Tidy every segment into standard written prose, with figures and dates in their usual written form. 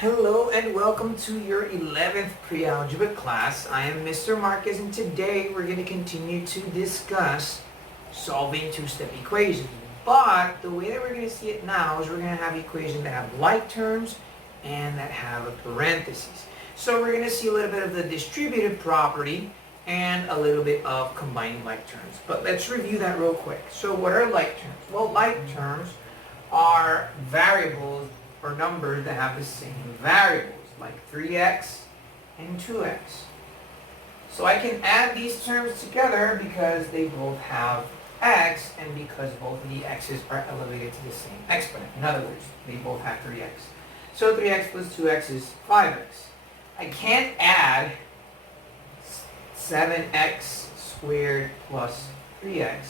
Hello and welcome to your 11th pre-algebra class. I am Mr. Marquez and today we're going to continue to discuss solving two-step equations. But the way that we're going to see it now is we're going to have equations that have like terms and that have a parenthesis. So we're going to see a little bit of the distributive property and a little bit of combining like terms. But let's review that real quick. So what are like terms? Well, like terms are variables or numbers that have the same variables, like 3x and 2x. So I can add these terms together because they both have x and because both of the x's are elevated to the same exponent. In other words, they both have 3x. So 3x plus 2x is 5x. I can't add 7x squared plus 3x.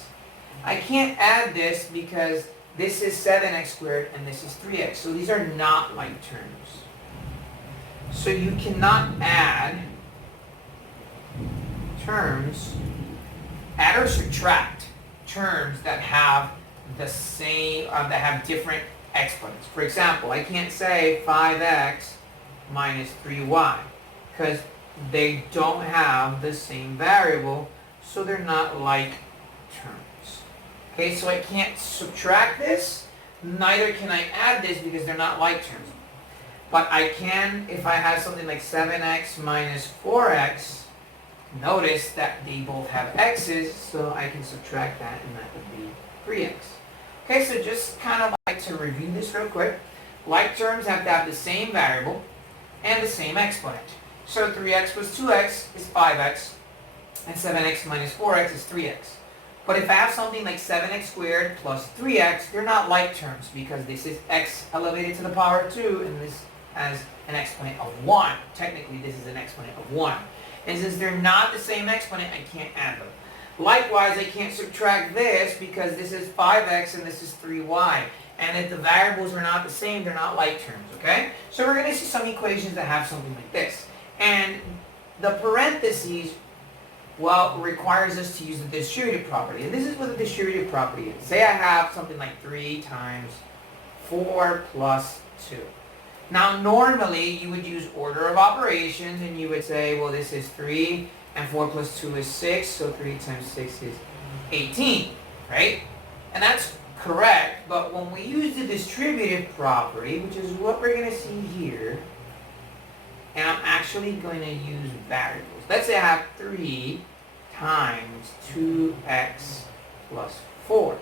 I can't add this because this is 7x squared and this is 3x. So these are not like terms. So you cannot add terms, add or subtract terms that have the same, that have different exponents. For example, I can't say 5x minus 3y because they don't have the same variable, so they're not like terms. Okay, so I can't subtract this, neither can I add this because they're not like terms. But I can, if I have something like 7x minus 4x, notice that they both have x's, so I can subtract that and that would be 3x. Okay, so just kind of like to review this real quick. Like terms have to have the same variable and the same exponent. So 3x plus 2x is 5x, and 7x minus 4x is 3x. But if I have something like 7x squared plus 3x, they're not like terms because this is x elevated to the power of 2 and this has an exponent of 1. Technically, this is an exponent of 1. And since they're not the same exponent, I can't add them. Likewise, I can't subtract this because this is 5x and this is 3y. And if the variables are not the same, they're not like terms, okay? So we're going to see some equations that have something like this. And the parentheses, well, requires us to use the distributive property. And this is what the distributive property is. Say I have something like 3 times 4 plus 2. Now, normally, you would use order of operations, and you would say, well, this is 3, and 4 plus 2 is 6, so 3 times 6 is 18, right? And that's correct, but when we use the distributive property, which is what we're going to see here, and I'm actually going to use variables. Let's say I have 3 times 2x plus 4.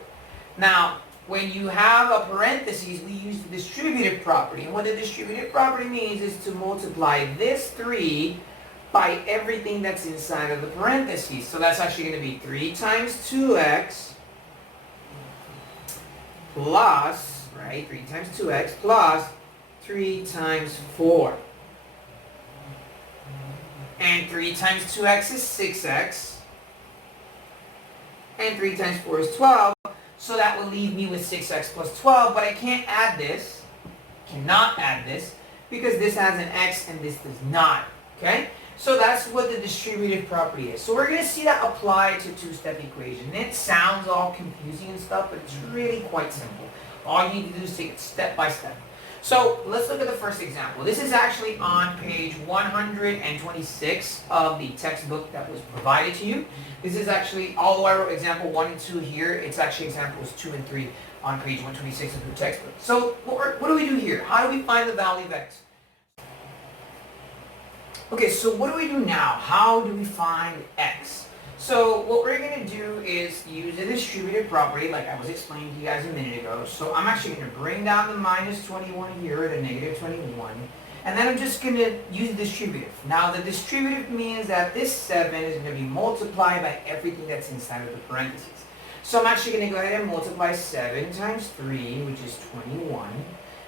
Now, when you have a parentheses, we use the distributive property. And what the distributive property means is to multiply this 3 by everything that's inside of the parentheses. So that's actually going to be 3 times 2x plus, right, 3 times 2x plus 3 times 4. And 3 times 2x is 6x. And 3 times 4 is 12. So that will leave me with 6x plus 12. But I can't add this. Cannot add this. Because this has an x and this does not. Okay? So that's what the distributive property is. So we're going to see that applied to two-step equation. It sounds all confusing and stuff, but it's really quite simple. All you need to do is take it step by step. So let's look at the first example. This is actually on page 126 of the textbook that was provided to you. This is actually, although I wrote example 1 and 2 here, it's actually examples 2 and 3 on page 126 of the textbook. So what do we do here? How do we find the value of x? Okay, so what do we do now? How do we find x? So what we're going to do is use the distributive property like I was explaining to you guys a minute ago. So I'm actually going to bring down the minus 21 here to negative 21. And then I'm just going to use the distributive. Now the distributive means that this 7 is going to be multiplied by everything that's inside of the parentheses. So I'm actually going to go ahead and multiply 7 times 3, which is 21.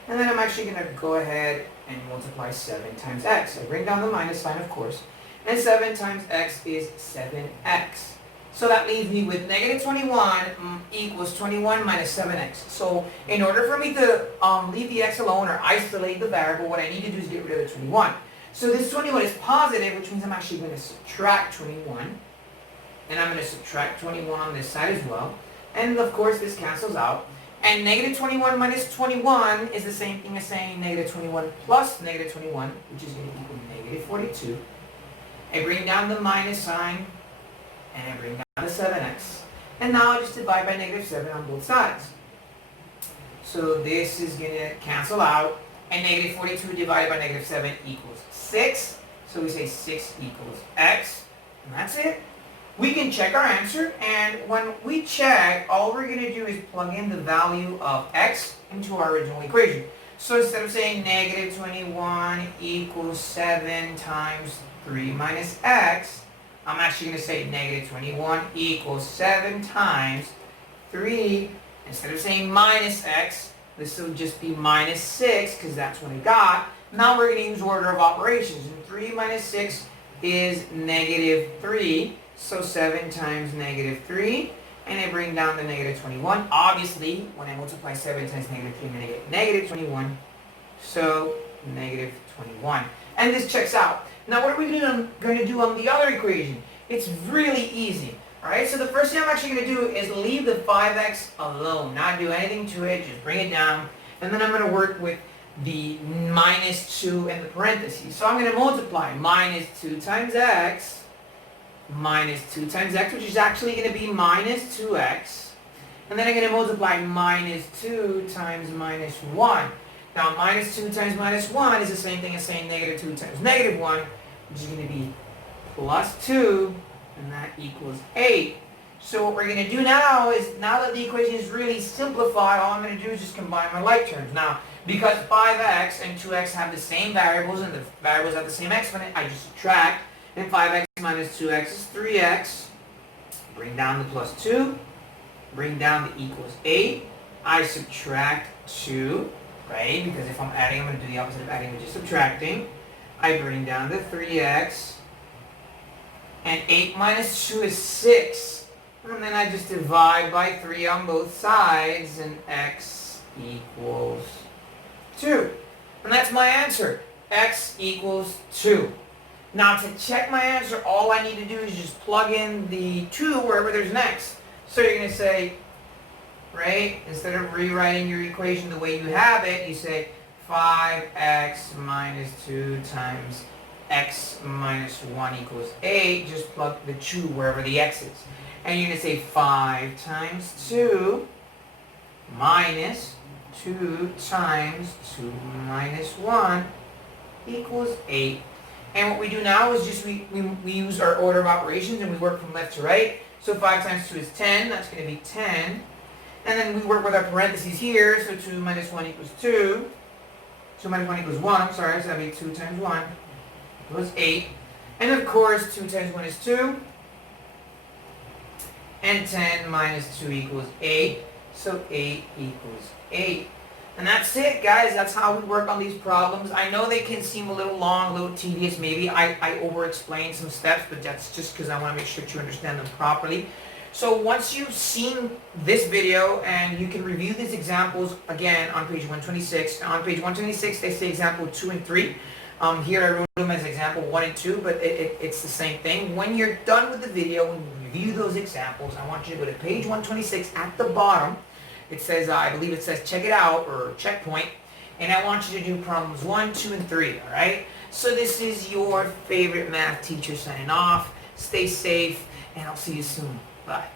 And then I'm actually going to go ahead and multiply 7 times x. I bring down the minus sign, of course. And 7 times x is 7x. So that leaves me with negative 21 equals 21 minus 7x. So in order for me to leave the x alone or isolate the variable, what I need to do is get rid of the 21. So this 21 is positive, which means I'm actually going to subtract 21. And I'm going to subtract 21 on this side as well. And of course this cancels out. And negative 21 minus 21 is the same thing as saying negative 21 plus negative 21, which is going to equal negative 42. I bring down the minus sign, and I bring down the 7x. And now I just divide by negative 7 on both sides. So this is going to cancel out, and negative 42 divided by negative 7 equals 6. So we say 6 equals x, and that's it. We can check our answer, and when we check, all we're going to do is plug in the value of x into our original equation. So instead of saying negative 21 equals 7 times 3 minus x, I'm actually going to say negative 21 equals 7 times 3. Instead of saying minus x, this will just be minus 6 because that's what I got. Now we're going to use order of operations. And 3 minus 6 is negative 3. So 7 times negative 3. And I bring down the negative 21. Obviously, when I multiply 7 times negative 3, I'm going to get negative 21. So negative 21. And this checks out. Now what are we going to do on the other equation? It's really easy. Alright, so the first thing I'm actually going to do is leave the 5x alone. Not do anything to it, just bring it down. And then I'm going to work with the minus 2 and the parentheses. So I'm going to multiply minus 2 times x minus 2 times x, which is actually going to be minus 2x. And then I'm going to multiply minus 2 times minus 1. Now minus 2 times minus 1 is the same thing as saying negative 2 times negative 1, which is going to be plus 2, and that equals 8. So what we're going to do now is, now that the equation is really simplified, all I'm going to do is just combine my like terms. Now, because 5x and 2x have the same variables and the variables have the same exponent, I just subtract. And 5x minus 2x is 3x. Bring down the plus 2. Bring down the equals 8. I subtract 2, right? Because if I'm adding, I'm going to do the opposite of adding, which is subtracting. I bring down the 3x. And 8 minus 2 is 6. And then I just divide by 3 on both sides, and x equals 2. And that's my answer. X equals 2. Now to check my answer, all I need to do is just plug in the 2 wherever there's an x. So you're going to say, right, instead of rewriting your equation the way you have it, you say 5x minus 2 times x minus 1 equals 8. Just plug the 2 wherever the x is. And you're going to say 5 times 2 minus 2 times 2 minus 1 equals 8. And what we do now is just we use our order of operations and we work from left to right. So 5 times 2 is 10. That's going to be 10. And then we work with our parentheses here. So 2 minus 1 equals 2. 2 minus 1 equals 1. I'm sorry. So that would be 2 times 1 equals 8. And of course, 2 times 1 is 2. And 10 minus 2 equals 8. So 8 equals 8. And that's it, guys. That's how we work on these problems. I know they can seem a little long, a little tedious. Maybe I over-explained some steps, but that's just because I want to make sure you understand them properly. So once you've seen this video and you can review these examples again on page 126. On page 126, they say example 2 and 3. Here I wrote them as example 1 and 2, but it's the same thing. When you're done with the video and you review those examples, I want you to go to page 126 at the bottom. It says, I believe it says check it out or checkpoint. And I want you to do problems 1, 2, and 3, all right? So this is your favorite math teacher signing off. Stay safe, and I'll see you soon. Bye.